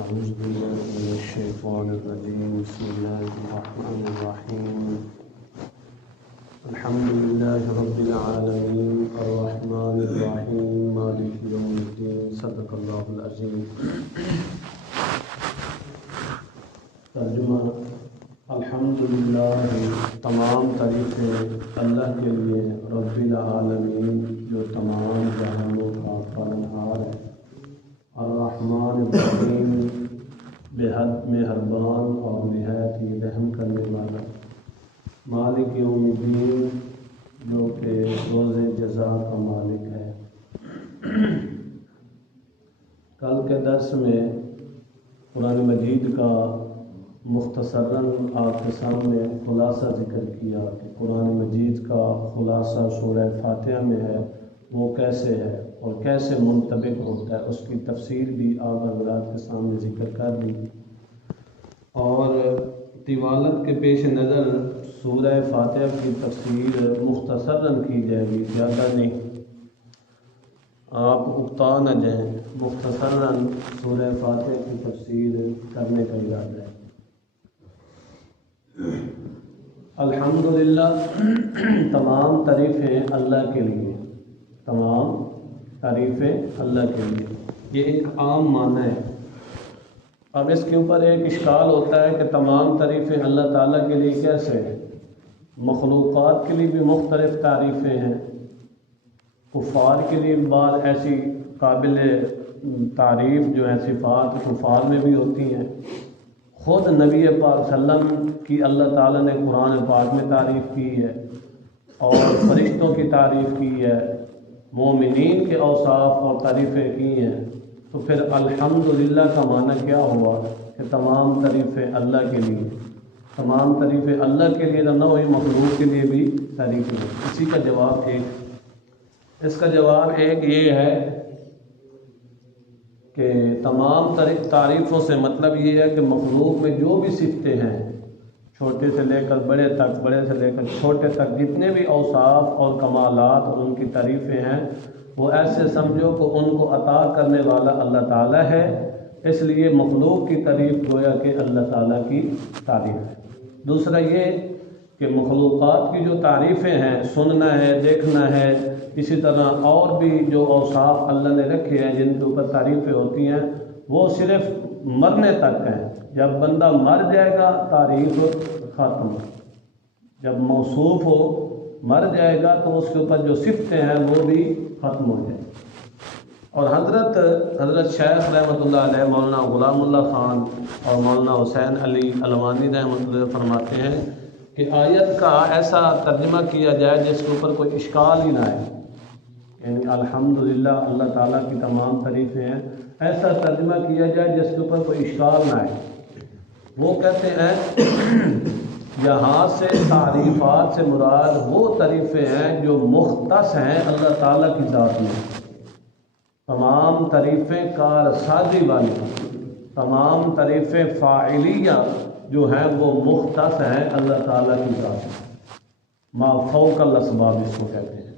أعوذ بالله من الشيطان الرجيم. بسم الله الرحمن الرحيم. الحمد لله رب العالمين الرحمن الرحيم مالك يوم الدين. صدق الله العظيم. ترجمہ: الحمدللہ، تمام تعریفیں اللہ کے لیے رب العالمین جو تمام جہانوں کا پالنہار ہے، الرحمن الرحیم بے حد مہربان اور نہایت ہی رحم کرنے والا، مالک یوم الدین جو کہ روز جزا کا مالک ہے۔ کل کے درس میں قرآن مجید کا مختصراً آپ کے سامنے خلاصہ ذکر کیا کہ قرآن مجید کا خلاصہ سورہ فاتحہ میں ہے، وہ کیسے ہے اور کیسے منطبق ہوتا ہے، اس کی تفسیر بھی آپ حضرات کے سامنے ذکر کر دی، اور طوالت کے پیش نظر سورہ فاتحہ کی تفسیر مختصراً کی جائے گی، زیادہ نہیں، آپ اکتا نہ جائیں، مختصراً سورہ فاتحہ کی تفسیر کرنے کا ارادہ ہے۔ الحمدللہ، تمام تعریفیں اللہ کے لیے، تمام تعریفیں اللہ کے لیے، یہ ایک عام معنی ہے۔ اب اس کے اوپر ایک اشکال ہوتا ہے کہ تمام تعریفیں اللہ تعالیٰ کے لیے کیسے ہیں؟ مخلوقات کے لیے بھی مختلف تعریفیں ہیں، کفار کے لیے بعض ایسی قابل تعریف جو ہیں صفات کفار میں بھی ہوتی ہیں، خود نبی پاک صلی اللہ علیہ وسلم کی اللہ تعالیٰ نے قرآن پاک میں تعریف کی ہے، اور فرشتوں کی تعریف کی ہے، مومنین کے اوصاف اور تعریفیں کی ہیں۔ تو پھر الحمدللہ کا معنی کیا ہوا کہ تمام تعریفیں اللہ کے لیے، تمام تعریفیں اللہ کے لیے نہ ہوئی، مخلوق کے لیے بھی تعریفیں ہیں۔ اسی کا جواب اس کا جواب ایک یہ ہے کہ تمام تعریفوں سے مطلب یہ ہے کہ مخلوق میں جو بھی صفتیں ہیں، چھوٹے سے لے کر بڑے تک، بڑے سے لے کر چھوٹے تک، جتنے بھی اوصاف اور کمالات اور ان کی تعریفیں ہیں، وہ ایسے سمجھو کہ ان کو عطا کرنے والا اللہ تعالیٰ ہے، اس لیے مخلوق کی تعریف گویا کہ اللہ تعالیٰ کی تعریف ہے۔ دوسرا یہ کہ مخلوقات کی جو تعریفیں ہیں، سننا ہے، دیکھنا ہے، اسی طرح اور بھی جو اوصاف اللہ نے رکھے ہیں جن کے اوپر تعریفیں ہوتی ہیں، وہ صرف مرنے تک ہیں۔ جب بندہ مر جائے گا تعریف ختم، جب موصوف ہو مر جائے گا تو اس کے اوپر جو صفتیں ہیں وہ بھی ختم ہو جائیں۔ اور حضرت شیخ رحمۃ اللہ علیہ، مولانا غلام اللہ خان اور مولانا حسین علی علوانی رحمۃ اللہ فرماتے ہیں کہ آیت کا ایسا ترجمہ کیا جائے جس کے اوپر کوئی اشکال ہی نہ آئے، یعنی الحمدللہ اللہ تعالیٰ کی تمام تعریفیں ہیں، ایسا ترجمہ کیا جائے جس کے اوپر کوئی اشکال نہ آئے۔ وہ کہتے ہیں یہاں سے تعریفات سے مراد وہ تعریفیں ہیں جو مختص ہیں اللہ تعالیٰ کی ذات میں، تمام تعریفیں کارسازی والی، تمام تعریفیں فاعلیہ جو ہیں وہ مختص ہیں اللہ تعالیٰ کی ذات میں، ما فوق الاسباب اس کو کہتے ہیں۔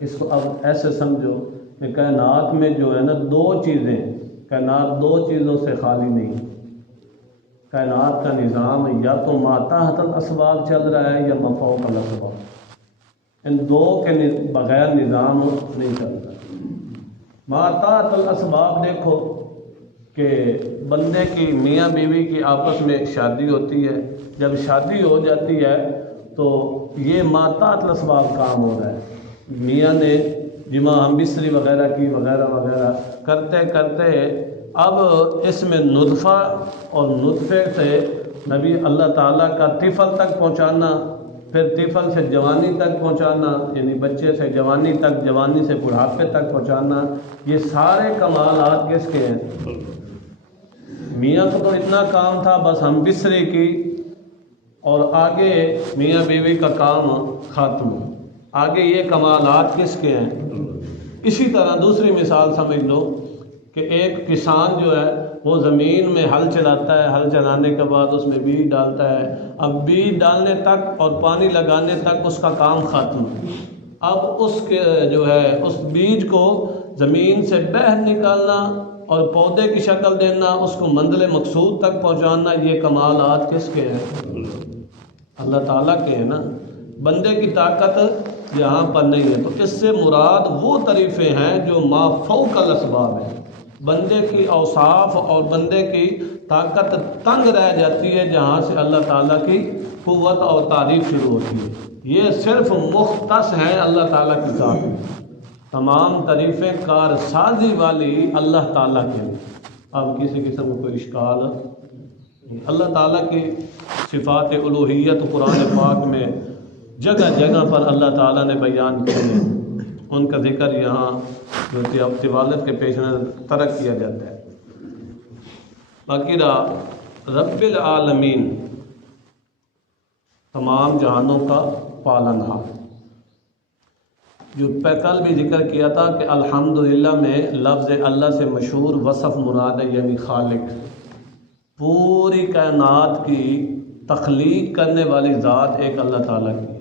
اس کو اب ایسے سمجھو کہ کائنات میں جو ہے نا دو چیزیں، کائنات دو چیزوں سے خالی نہیں، کائنات کا نظام یا تو ما تحت الاسباب چل رہا ہے یا ما فوق الاسباب، ان دو کے بغیر نظام نہیں چلتا۔ ما تحت الاسباب دیکھو کہ بندے کی، میاں بیوی کی آپس میں ایک شادی ہوتی ہے، جب شادی ہو جاتی ہے تو یہ ما تحت الاسباب کام ہو رہا ہے، میاں نے جمع ہم بستری وغیرہ کی وغیرہ وغیرہ کرتے کرتے اب اس میں نطفہ اور نطفے سے نبی اللہ تعالیٰ کا طفل تک پہنچانا، پھر طفل سے جوانی تک پہنچانا، یعنی بچے سے جوانی تک، جوانی سے بڑھاپے تک پہنچانا، یہ سارے کمالات کس کے ہیں؟ میاں کو تو اتنا کام تھا بس ہم بستری کی، اور آگے میاں بیوی کا کام ختم، آگے یہ کمالات کس کے ہیں؟ اسی طرح دوسری مثال سمجھ لو کہ ایک کسان جو ہے وہ زمین میں ہل چلاتا ہے، ہل چلانے کے بعد اس میں بیج ڈالتا ہے، اب بیج ڈالنے تک اور پانی لگانے تک اس کا کام ختم، اب اس کے جو ہے اس بیج کو زمین سے باہر نکالنا اور پودے کی شکل دینا، اس کو منزل مقصود تک پہنچانا، یہ کمالات کس کے ہیں؟ اللہ تعالیٰ کے ہیں نا۔ بندے کی طاقت یہاں پر نہیں ہے، تو اس سے مراد وہ طریقے ہیں جو ما فوق الاسباب ہیں۔ بندے کی اوصاف اور بندے کی طاقت تنگ رہ جاتی ہے جہاں سے اللہ تعالیٰ کی قوت اور تعریف شروع ہوتی ہے۔ یہ صرف مختص ہیں اللہ تعالیٰ کی ذات میں، تمام تعریفیں کارسازی والی اللہ تعالیٰ کے لیے۔ اب کسی قسم میں کوئی اشکال نہیں۔ اللہ تعالیٰ کی صفات الوہیت قرآن پاک میں جگہ جگہ پر اللہ تعالیٰ نے بیان کیے ہیں، ان کا ذکر یہاں طوالت کے پیش نظر ترک کیا جاتا ہے۔ باقی رب العالمین، تمام جہانوں کا پالنہار، جو کل بھی ذکر کیا تھا کہ الحمدللہ میں لفظ اللہ سے مشہور وصف مراد ہے، یعنی خالق، پوری کائنات کی تخلیق کرنے والی ذات ایک اللہ تعالیٰ کی ہے۔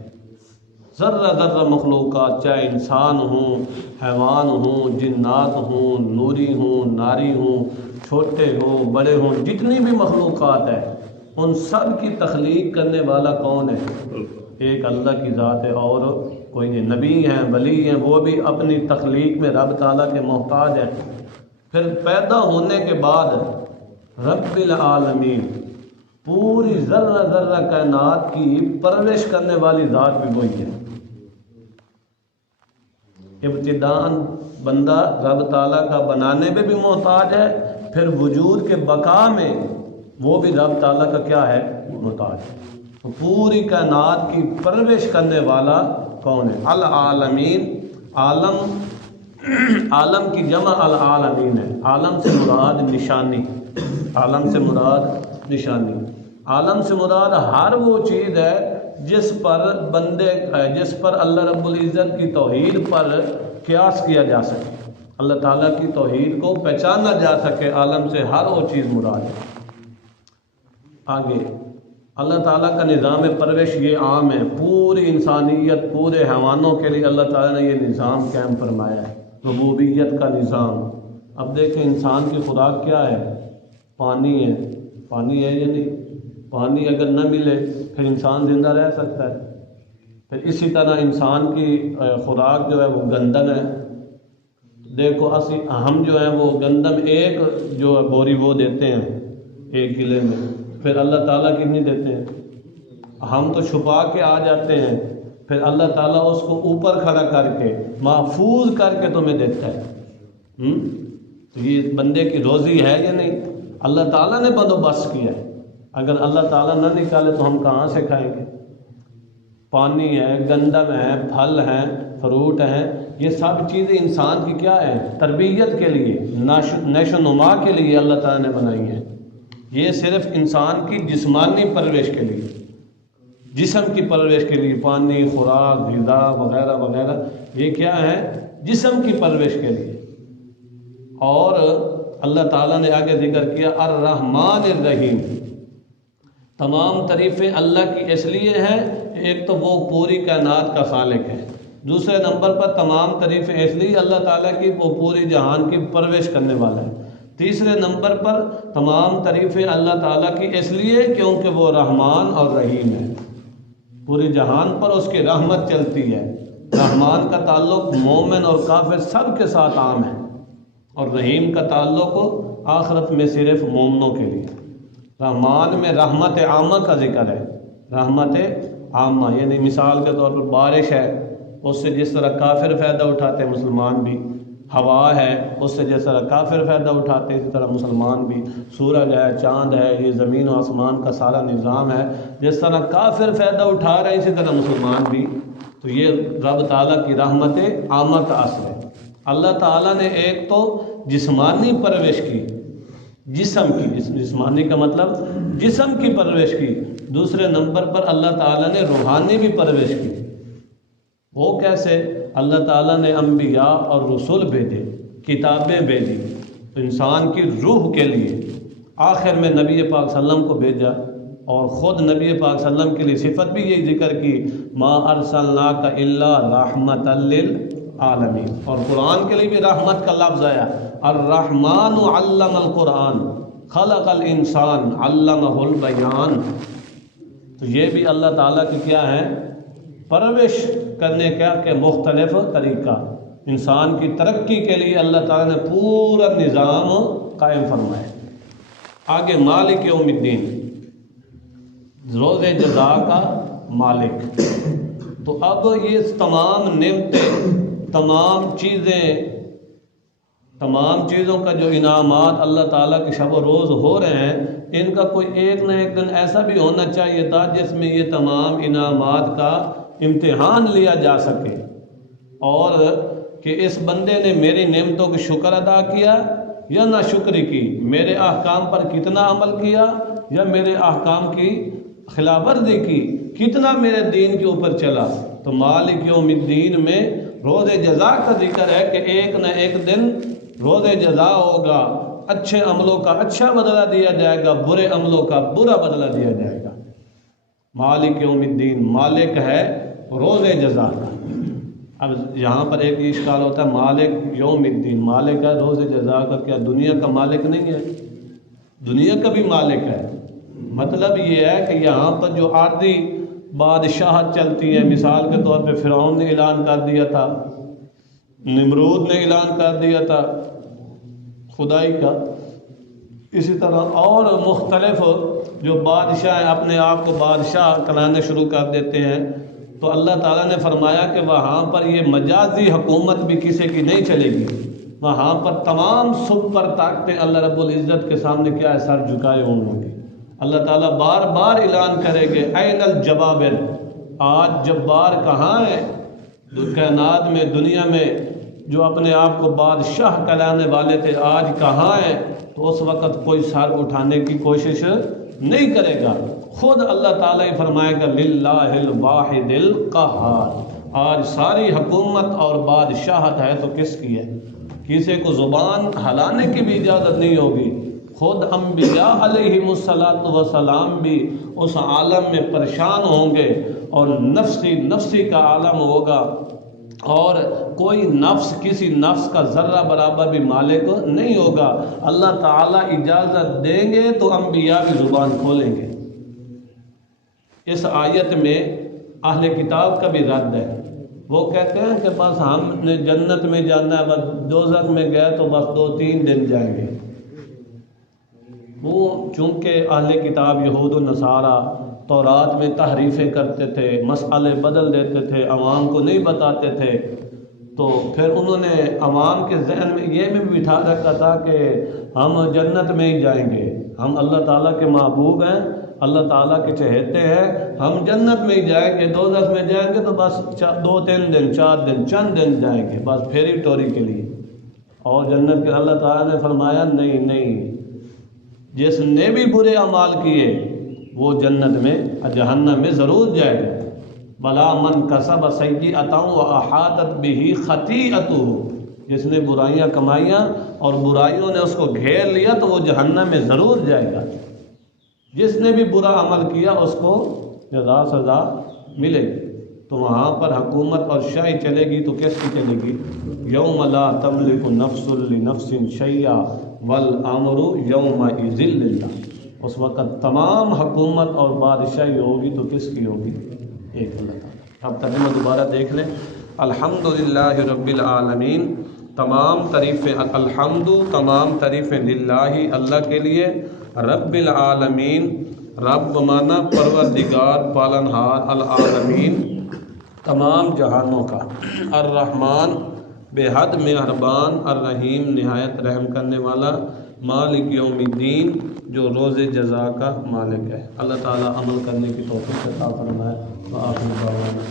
ذرہ ذرہ مخلوقات، چاہے انسان ہوں، حیوان ہوں، جنات ہوں، نوری ہوں، ناری ہوں، چھوٹے ہوں، بڑے ہوں، جتنی بھی مخلوقات ہیں، ان سب کی تخلیق کرنے والا کون ہے؟ ایک اللہ کی ذات ہے، اور کوئی نہیں۔ نبی ہیں، ولی ہیں، وہ بھی اپنی تخلیق میں رب تعالیٰ کے محتاج ہیں۔ پھر پیدا ہونے کے بعد رب العالمین، پوری ذرہ ذرہ کائنات کی پرورش کرنے والی ذات بھی وہی ہے۔ ابتداءً بندہ رب تعالیٰ کا بنانے میں بھی محتاج ہے، پھر وجود کے بقا میں وہ بھی رب تعالیٰ کا کیا ہے؟ محتاج ہے۔ تو پوری کائنات کی پرورش کرنے والا کون ہے؟ العالمین۔ عالم کی جمع العالمین ہے۔ عالم سے مراد نشانی، عالم سے مراد نشانی، عالم سے مراد ہر وہ چیز ہے جس پر اللہ رب العزت کی توحید پر قیاس کیا جا سکے، اللہ تعالیٰ کی توحید کو پہچانا جا سکے، عالم سے ہر وہ چیز مراد ہے۔ آگے اللہ تعالیٰ کا نظام پرورش یہ عام ہے، پوری انسانیت، پورے حیوانوں کے لیے اللہ تعالیٰ نے یہ نظام قائم فرمایا ہے، ربوبیت کا نظام۔ اب دیکھیں انسان کی خوراک کیا ہے؟ پانی ہے۔ پانی ہے یا نہیں؟ پانی اگر نہ ملے پھر انسان زندہ رہ سکتا ہے؟ پھر اسی طرح انسان کی خوراک جو ہے وہ گندم ہے۔ دیکھو ہم جو ہیں وہ گندم ایک جو بوری وہ دیتے ہیں ایک کلے میں، پھر اللہ تعالیٰ کتنی دیتے ہیں؟ ہم تو چھپا کے آ جاتے ہیں، پھر اللہ تعالیٰ اس کو اوپر کھڑا کر کے محفوظ کر کے تمہیں دیتا ہے۔ تو یہ بندے کی روزی ہے یا نہیں؟ اللہ تعالیٰ نے بندوبست کیا ہے، اگر اللہ تعالیٰ نہ نکالے تو ہم کہاں سے کھائیں گے؟ پانی ہے، گندم ہے، پھل ہیں، فروٹ ہیں، یہ سب چیزیں انسان کی کیا ہے؟ تربیت کے لیے، نشو و نما کے لیے اللہ تعالیٰ نے بنائی ہیں۔ یہ صرف انسان کی جسمانی پرورش کے لیے، جسم کی پرورش کے لیے، پانی، خوراک، غذا وغیرہ وغیرہ، یہ کیا ہے؟ جسم کی پرورش کے لیے۔ اور اللہ تعالیٰ نے آگے ذکر کیا الرحمن الرحیم، تمام تعریفیں اللہ کی اس لیے ہیں، ایک تو وہ پوری کائنات کا خالق ہے، دوسرے نمبر پر تمام تعریفیں اس لیے اللہ تعالیٰ کی وہ پوری جہان کی پرورش کرنے والا ہے، تیسرے نمبر پر تمام تعریفیں اللہ تعالیٰ کی اس لیے کیونکہ وہ رحمان اور رحیم ہے، پوری جہان پر اس کی رحمت چلتی ہے۔ رحمان کا تعلق مومن اور کافر سب کے ساتھ عام ہے، اور رحیم کا تعلق آخرت میں صرف مومنوں کے لیے۔ رحمان میں رحمت عامہ کا ذکر ہے، رحمت عامہ یعنی مثال کے طور پر بارش ہے، اس سے جس طرح کافر فائدہ اٹھاتے ہیں مسلمان بھی، ہوا ہے اس سے جس طرح کافر فائدہ اٹھاتے ہیں اسی طرح مسلمان بھی، سورج ہے، چاند ہے، یہ زمین و آسمان کا سارا نظام ہے، جس طرح کافر فائدہ اٹھا رہے ہیں اسی طرح مسلمان بھی۔ تو یہ رب تعالیٰ کی رحمت عامہ کا اثر ہے۔ اللہ تعالیٰ نے ایک تو جسمانی پرورش کی، جسم کی، جسمانی کا مطلب جسم کی پرورش کی، دوسرے نمبر پر اللہ تعالیٰ نے روحانی بھی پرورش کی۔ وہ کیسے؟ اللہ تعالیٰ نے انبیاء اور رسول بھیجے، کتابیں بھیجی، تو انسان کی روح کے لیے آخر میں نبی پاک صلی اللہ علیہ وسلم کو بھیجا، اور خود نبی پاک صلی اللہ علیہ وسلم کے لیے صفت بھی یہی ذکر کی، ما ارسلناک الا رحمۃ العالمین۔ اور قرآن کے لیے بھی رحمت کا لفظ آیا، الرحمن علم القرآن خلق الانسان علمہ البیان۔ تو یہ بھی اللہ تعالیٰ کی کیا ہے، پرورش کرنے کا کہ مختلف طریقہ، انسان کی ترقی کے لیے اللہ تعالیٰ نے پورا نظام قائم فرمایا۔ آگے مالک یوم الدین، روز جزا کا مالک۔ تو اب یہ تمام نعمتیں، تمام چیزوں کا جو انعامات اللہ تعالیٰ کی شب و روز ہو رہے ہیں، ان کا کوئی ایک نہ ایک دن ایسا بھی ہونا چاہیے تھا جس میں یہ تمام انعامات کا امتحان لیا جا سکے، اور کہ اس بندے نے میری نعمتوں کی شکر ادا کیا یا نہ شکری کی، میرے احکام پر کتنا عمل کیا یا میرے احکام کی خلاف ورزی کی، کتنا میرے دین کے اوپر چلا۔ تو مالک یوم الدین میں روز جزا کا ذکر ہے کہ ایک نہ ایک دن روز جزا ہوگا، اچھے عملوں کا اچھا بدلہ دیا جائے گا، برے عملوں کا برا بدلہ دیا جائے گا۔ مالک یوم الدین، مالک ہے روز جزا کا۔ اب یہاں پر ایک اشکال ہوتا ہے، مالک یوم الدین، مالک ہے روز جزا کا، کیا دنیا کا مالک نہیں ہے؟ دنیا کا بھی مالک ہے۔ مطلب یہ ہے کہ یہاں پر جو عارضی بادشاہت چلتی ہے، مثال کے طور پہ فرعون نے اعلان کر دیا تھا، نمرود نے اعلان کر دیا تھا خدائی کا، اسی طرح اور مختلف جو بادشاہ اپنے آپ کو بادشاہ کرانے شروع کر دیتے ہیں، تو اللہ تعالیٰ نے فرمایا کہ وہاں پر یہ مجازی حکومت بھی کسی کی نہیں چلے گی، وہاں پر تمام سپر طاقتیں اللہ رب العزت کے سامنے کیا ہے، سر جھکائے ہوں گے۔ اللہ تعالیٰ بار بار اعلان کرے گے، این الجبابر، آج جبار کہاں ہے کائنات میں، دنیا میں جو اپنے آپ کو بادشاہ کہلانے والے تھے، آج کہاں ہیں؟ تو اس وقت کوئی سر اٹھانے کی کوشش نہیں کرے گا، خود اللہ تعالیٰ ہی فرمائے گا للہ الواحد القہار، آج ساری حکومت اور بادشاہت ہے تو کس کی ہے؟ کسی کو زبان ہلانے کی بھی اجازت نہیں ہوگی۔ خود انبیاء علیہم السلام بھی اس عالم میں پریشان ہوں گے، اور نفسی کا عالم ہوگا، اور کوئی نفس کسی نفس کا ذرہ برابر بھی مالک نہیں ہوگا۔ اللہ تعالیٰ اجازت دیں گے تو انبیاء بھی زبان کھولیں گے۔ اس آیت میں اہل کتاب کا بھی رد ہے، وہ کہتے ہیں کہ بس ہم نے جنت میں جانا ہے، بس دوزخ میں گئے تو بس 2-3 دن جائیں گے۔ وہ چونکہ اہل کتاب یہود و نصارہ تورات میں تحریفیں کرتے تھے، مسئلے بدل دیتے تھے، عوام کو نہیں بتاتے تھے، تو پھر انہوں نے عوام کے ذہن میں یہ بھی بٹھا رکھا تھا کہ ہم جنت میں ہی جائیں گے، ہم اللہ تعالیٰ کے محبوب ہیں، اللہ تعالیٰ کے چہیتے ہیں، ہم جنت میں ہی جائیں گے، دوزخ میں جائیں گے تو بس 2-3 دن 4 دن چند دن جائیں گے، بس پھیری ٹوری کے لیے۔ اور جنت کے اللہ تعالیٰ نے فرمایا نہیں، جس نے بھی برے اعمال کیے وہ جنت میں جہنم میں ضرور جائے گا۔ بلا من کسب سیئۃ واحاطت بہ خطیئتہ، جس نے برائیاں کمائیاں اور برائیوں نے اس کو گھیر لیا تو وہ جہنم میں ضرور جائے گا۔ جس نے بھی برا عمل کیا اس کو جزا سزا ملے گی۔ تو وہاں پر حکومت اور شاہی چلے گی تو کس کی چلے گی؟ یوم لا تملک نفس لنفس شیئا والامر یومئذ للہ، اس وقت تمام حکومت اور بادشاہی ہوگی تو کس کی ہوگی؟ ایک اللہ تعالیٰ۔ اب ترجمہ دوبارہ دیکھ لیں۔ الحمدللہ رب العالمین، تمام تعریفیں للہ اللہ کے لیے، رب العالمین، رب مانا پروردگار پالنہار، العالمین تمام جہانوں کا، الرحمن بے حد مہربان، الرحیم نہایت رحم کرنے والا، مالک یوم الدین جو روز جزا کا مالک ہے۔ اللہ تعالیٰ عمل کرنے کی توفیق عطا فرمائے۔ وآخر دعوانا